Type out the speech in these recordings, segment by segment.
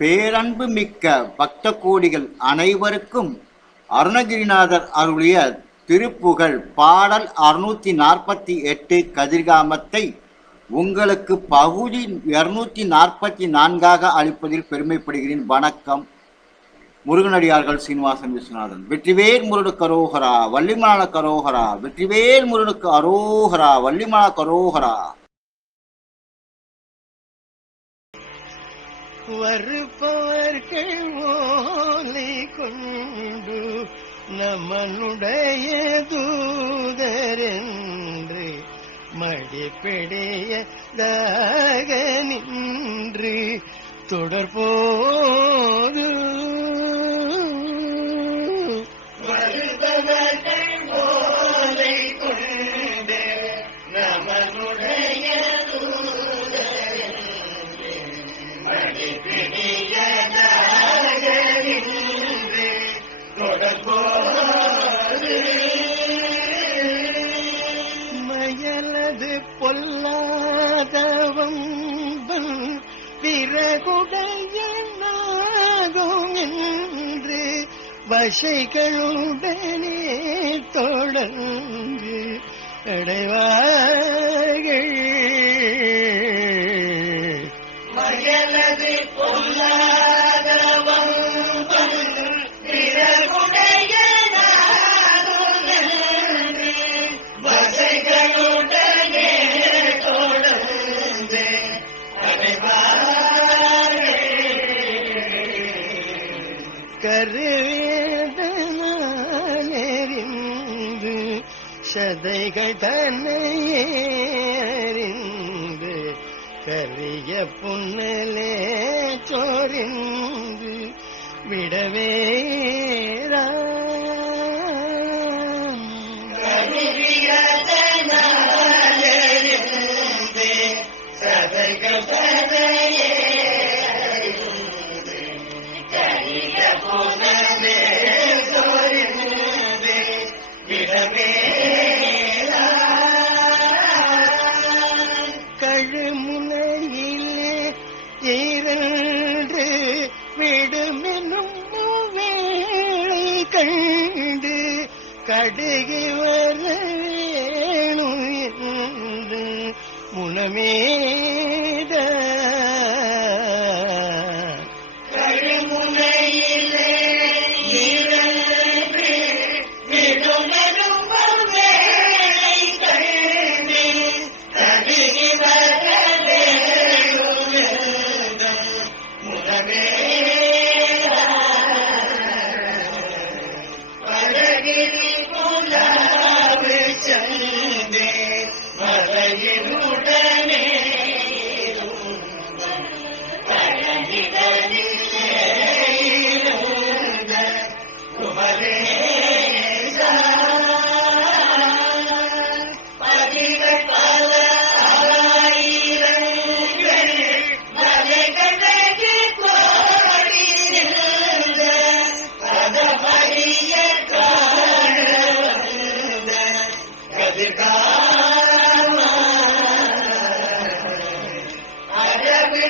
பேரன்பு மிக்க பக்த கோடிகள் அனைவருக்கும் அருணகிரிநாதர் அருளிய திருப்புகழ் பாடல் அறுநூத்தி நாற்பத்தி எட்டு கதிர்காமத்தை உங்களுக்கு பகுதி இருநூத்தி நாற்பத்தி நான்காக அளிப்பதில் பெருமைப்படுகிறேன். வணக்கம். முருகனடியார்கள் சீனிவாசன் விஸ்வநாதன். வெற்றிவேல் முருகனுக்கு அரோகரா வள்ளிமலான கரோகரா வெற்றிவேல் முருகனுக்கு அரோகரா வள்ளிமலா கரோகரா. வருபவர்கள் ஓலை கொண்டு நமனுடைய தூதரென்று மடிப்பிடைய மடிப்பிடியதாக நின்று தொடர்போ பிறகுடைய நாகும் என்று வசைகளுடனே தொடர்ந்து அடைவார்கள். மயலது பொல்லாதவம் கருவேதனறிந்து சதைகள் தன்னையே அறிந்து கரிய புன்னலே சோரிந்து விடவேரா சதைகள் കടുകി വരവേണു മുളമേത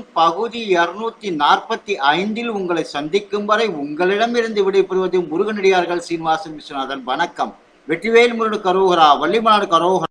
மீண்டும் பகுதி இருநூத்தி நாற்பத்தி ஐந்தில் உங்களை சந்திக்கும் வரை உங்களிடமிருந்து விடைபெறுவது முருகனடியார்கள் சீனிவாசன் விஸ்வநாதன். வணக்கம். வெற்றிவேல் முருகன் கரோகரா வள்ளிமலாடு கரோகரா.